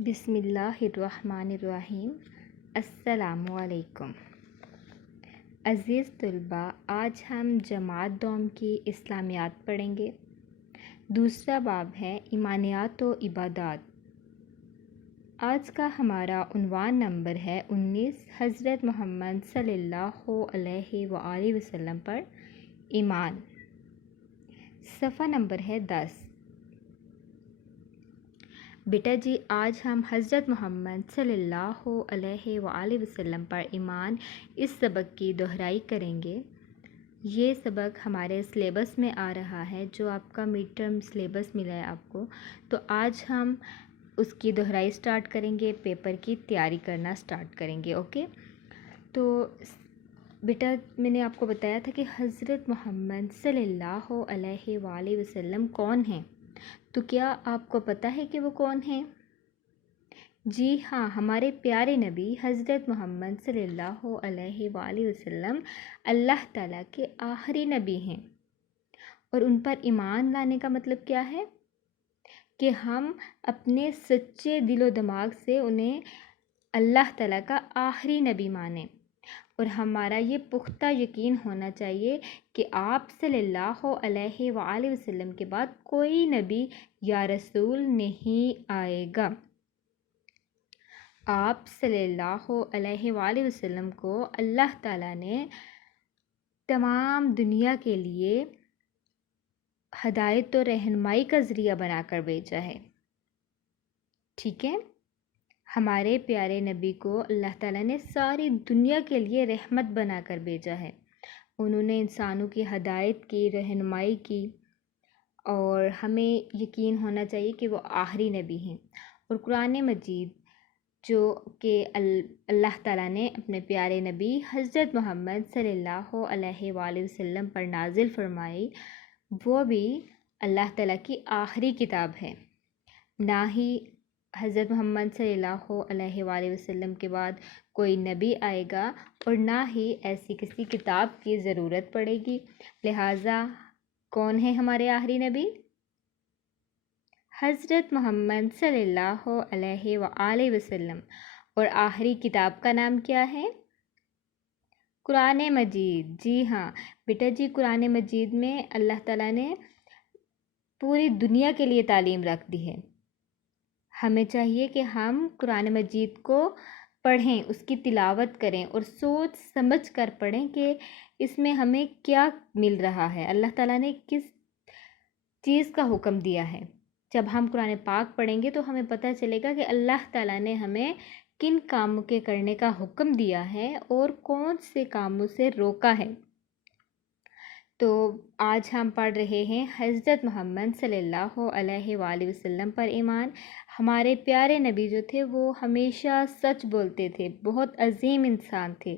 بسم اللہ الرحمن الرحیم۔ السلام علیکم عزیز طلباء، آج ہم جماعت دوم کی اسلامیات پڑھیں گے۔ دوسرا باب ہے ایمانیات و عبادات۔ آج کا ہمارا عنوان نمبر ہے 19، حضرت محمد صلی اللہ علیہ وآلہ وسلم پر ایمان۔ صفحہ نمبر ہے 10۔ بیٹا جی، آج ہم حضرت محمد صلی اللہ علیہ وآلہ وسلم پر ایمان اس سبق کی دہرائی کریں گے۔ یہ سبق ہمارے سلیبس میں آ رہا ہے، جو آپ کا مڈ ٹرم سلیبس ملا ہے آپ کو، تو آج ہم اس کی دہرائی سٹارٹ کریں گے، پیپر کی تیاری کرنا سٹارٹ کریں گے۔ اوکے، تو بیٹا میں نے آپ کو بتایا تھا کہ حضرت محمد صلی اللہ علیہ وآلہ وسلم کون ہیں، تو کیا آپ کو پتہ ہے کہ وہ کون ہیں؟ جی ہاں، ہمارے پیارے نبی حضرت محمد صلی اللہ علیہ وآلہ وسلم اللہ تعالیٰ کے آخری نبی ہیں، اور ان پر ایمان لانے کا مطلب کیا ہے کہ ہم اپنے سچے دل و دماغ سے انہیں اللہ تعالیٰ کا آخری نبی مانیں، اور ہمارا یہ پختہ یقین ہونا چاہیے کہ آپ صلی اللہ علیہ وآلہ وسلم کے بعد کوئی نبی یا رسول نہیں آئے گا۔ آپ صلی اللہ علیہ وآلہ وسلم کو اللہ تعالیٰ نے تمام دنیا کے لیے ہدایت و رہنمائی کا ذریعہ بنا کر بھیجا ہے۔ ٹھیک ہے، ہمارے پیارے نبی کو اللہ تعالیٰ نے ساری دنیا کے لیے رحمت بنا کر بھیجا ہے۔ انہوں نے انسانوں کی ہدایت کی، رہنمائی کی، اور ہمیں یقین ہونا چاہیے کہ وہ آخری نبی ہیں۔ اور قرآن مجید جو کہ اللہ تعالیٰ نے اپنے پیارے نبی حضرت محمد صلی اللہ علیہ وآلہ وسلم پر نازل فرمائی، وہ بھی اللہ تعالیٰ کی آخری کتاب ہے۔ نہ ہی حضرت محمد صلی اللہ علیہ وآلہ وسلم کے بعد کوئی نبی آئے گا، اور نہ ہی ایسی کسی کتاب کی ضرورت پڑے گی۔ لہٰذا کون ہے ہمارے آخری نبی؟ حضرت محمد صلی اللہ علیہ وآلہ وسلم۔ اور آخری کتاب کا نام کیا ہے؟ قرآن مجید۔ جی ہاں بیٹا جی، قرآن مجید میں اللہ تعالیٰ نے پوری دنیا کے لیے تعلیم رکھ دی ہے۔ ہمیں چاہیے کہ ہم قرآن مجید کو پڑھیں، اس کی تلاوت کریں، اور سوچ سمجھ کر پڑھیں کہ اس میں ہمیں کیا مل رہا ہے، اللہ تعالیٰ نے کس چیز کا حکم دیا ہے۔ جب ہم قرآن پاک پڑھیں گے تو ہمیں پتہ چلے گا کہ اللہ تعالیٰ نے ہمیں کن کاموں کے کرنے کا حکم دیا ہے اور کون سے کاموں سے روکا ہے۔ تو آج ہم پڑھ رہے ہیں حضرت محمد صلی اللہ علیہ وآلہ وسلم پر ایمان۔ ہمارے پیارے نبی جو تھے وہ ہمیشہ سچ بولتے تھے، بہت عظیم انسان تھے،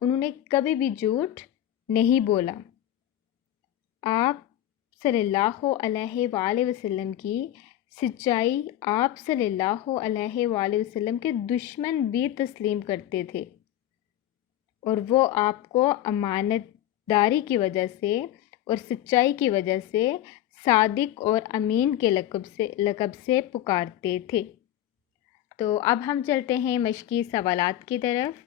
انہوں نے کبھی بھی جھوٹ نہیں بولا۔ آپ صلی اللہ علیہ وآلہ وسلم کی سچائی آپ صلی اللہ علیہ وآلہ وسلم کے دشمن بھی تسلیم کرتے تھے، اور وہ آپ کو امانت داری کی وجہ سے اور سچائی کی وجہ سے صادق اور امین کے لقب سے پکارتے تھے۔ تو اب ہم چلتے ہیں مشقی سوالات کی طرف۔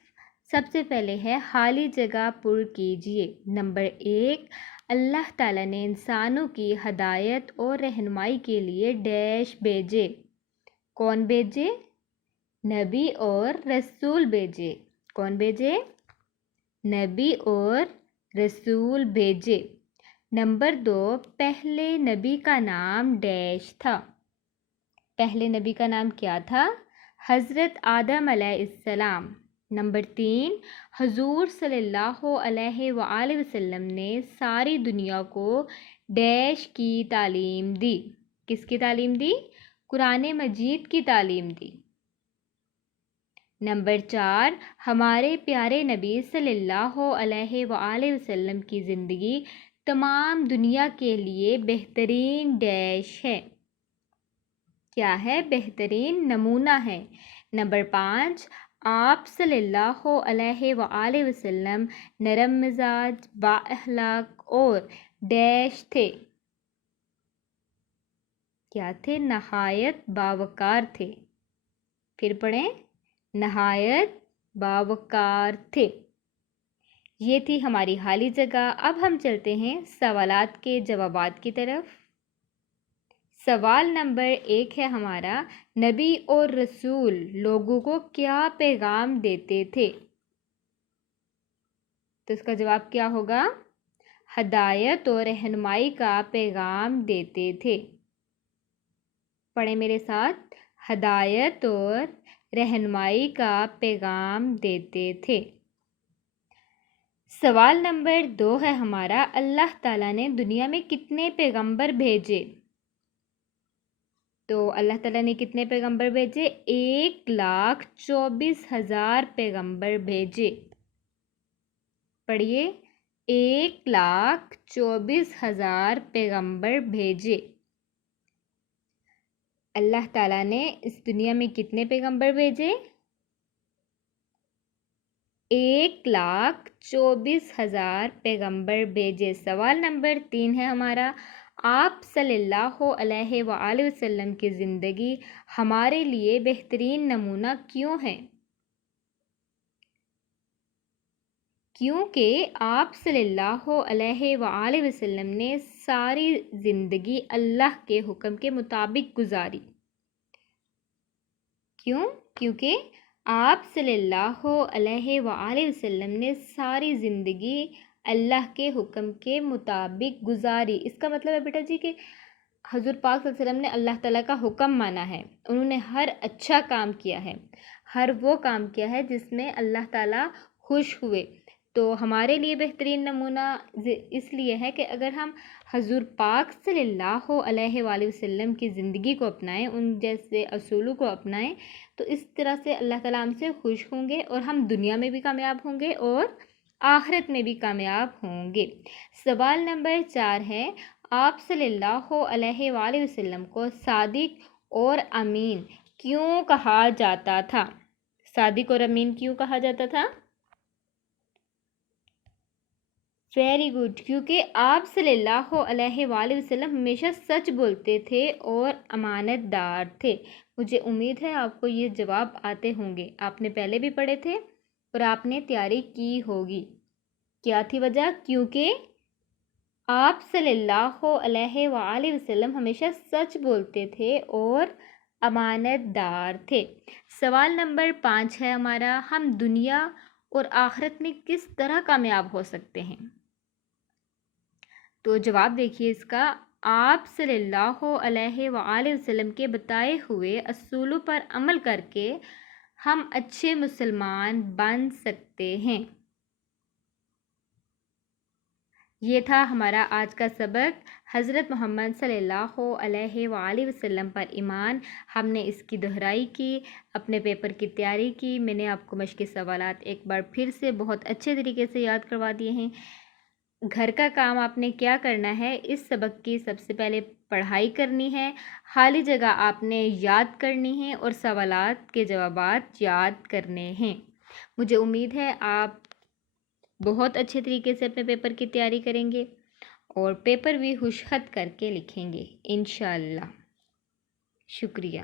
سب سے پہلے ہے خالی جگہ پر کیجیے۔ نمبر 1، اللہ تعالیٰ نے انسانوں کی ہدایت اور رہنمائی کے لیے ڈیش بھیجے۔ کون بھیجے؟ نبی اور رسول بھیجے۔ کون بھیجے؟ نبی اور رسول بھیجے۔ نمبر 2، پہلے نبی کا نام ڈیش تھا۔ پہلے نبی کا نام کیا تھا؟ حضرت آدم علیہ السلام۔ نمبر 3، حضور صلی اللہ علیہ وآلہ وسلم نے ساری دنیا کو ڈیش کی تعلیم دی۔ کس کی تعلیم دی؟ قرآن مجید کی تعلیم دی۔ نمبر 4، ہمارے پیارے نبی صلی اللہ علیہ وآلہ وسلم کی زندگی تمام دنیا کے لیے بہترین ڈیش ہے۔ کیا ہے؟ بہترین نمونہ ہے۔ نمبر 5، آپ صلی اللہ علیہ وآلہ وسلم نرم مزاج، با اخلاق اور ڈیش تھے۔ کیا تھے؟ نہایت باوقار تھے۔ پھر پڑھیں، نہایت باوقار تھے۔ یہ تھی ہماری حالی جگہ۔ اب ہم چلتے ہیں سوالات کے جوابات کی طرف۔ سوال نمبر 1 ہے ہمارا، نبی اور رسول لوگوں کو کیا پیغام دیتے تھے؟ تو اس کا جواب کیا ہوگا؟ ہدایت اور رہنمائی کا پیغام دیتے تھے۔ پڑھیں میرے ساتھ، ہدایت اور رہنمائی کا پیغام دیتے تھے۔ سوال نمبر 2 ہے ہمارا، اللہ تعالیٰ نے دنیا میں کتنے پیغمبر بھیجے؟ تو اللہ تعالیٰ نے کتنے پیغمبر بھیجے؟ 1,24,000 پیغمبر بھیجے۔ پڑھیے، 1,24,000 پیغمبر بھیجے۔ اللہ تعالیٰ نے اس دنیا میں کتنے پیغمبر بھیجے؟ 1,24,000 پیغمبر بھیجے۔ سوال نمبر 3 ہے ہمارا، آپ صلی اللہ علیہ وآلہ وسلم کی زندگی ہمارے لیے بہترین نمونہ کیوں ہے؟ کیونکہ آپ صلی اللہ علیہ وآلہ وسلم نے ساری زندگی اللہ کے حکم کے مطابق گزاری۔ کیوں؟ کیونکہ آپ صلی اللہ علیہ وآلہ وسلم نے ساری زندگی اللہ کے حکم کے مطابق گزاری۔ اس کا مطلب ہے بیٹا جی کہ حضور پاک صلی اللہ علیہ وسلم نے اللہ تعالیٰ کا حکم مانا ہے، انہوں نے ہر اچھا کام کیا ہے، ہر وہ کام کیا ہے جس میں اللہ تعالیٰ خوش ہوئے۔ تو ہمارے لیے بہترین نمونہ اس لیے ہے کہ اگر ہم حضور پاک صلی اللہ علیہ وآلہ وسلم کی زندگی کو اپنائیں، ان جیسے اصولوں کو اپنائیں، تو اس طرح سے اللہ تعالیٰ ہم سے خوش ہوں گے اور ہم دنیا میں بھی کامیاب ہوں گے اور آخرت میں بھی کامیاب ہوں گے۔ سوال نمبر 4 ہے، آپ صلی اللہ علیہ وآلہ وسلم کو صادق اور امین کیوں کہا جاتا تھا؟ صادق اور امین کیوں کہا جاتا تھا؟ ویری گڈ، کیونکہ آپ صلی اللہ علیہ وآلہ وسلم ہمیشہ سچ بولتے تھے اور امانت دار تھے۔ مجھے امید ہے آپ کو یہ جواب آتے ہوں گے، آپ نے پہلے بھی پڑھے تھے اور آپ نے تیاری کی ہوگی۔ کیا تھی وجہ؟ کیونکہ آپ صلی اللہ علیہ وآلہ وسلم ہمیشہ سچ بولتے تھے اور امانت دار تھے۔ سوال نمبر 5 ہے ہمارا، ہم دنیا اور آخرت میں کس طرح کامیاب ہو سکتے ہیں؟ تو جواب دیکھیے اس کا، آپ صلی اللہ علیہ وآلہ وسلم کے بتائے ہوئے اصولوں پر عمل کر کے ہم اچھے مسلمان بن سکتے ہیں۔ یہ تھا ہمارا آج کا سبق، حضرت محمد صلی اللہ علیہ وآلہ وسلم پر ایمان۔ ہم نے اس کی دہرائی کی، اپنے پیپر کی تیاری کی، میں نے آپ کو مشقی سوالات ایک بار پھر سے بہت اچھے طریقے سے یاد کروا دیے ہیں۔ گھر کا کام آپ نے کیا کرنا ہے، اس سبق کی سب سے پہلے پڑھائی کرنی ہے، خالی جگہ آپ نے یاد کرنی ہے اور سوالات کے جوابات یاد کرنے ہیں۔ مجھے امید ہے آپ بہت اچھے طریقے سے اپنے پیپر کی تیاری کریں گے اور پیپر بھی خوش خط کر کے لکھیں گے انشاءاللہ۔ شکریہ۔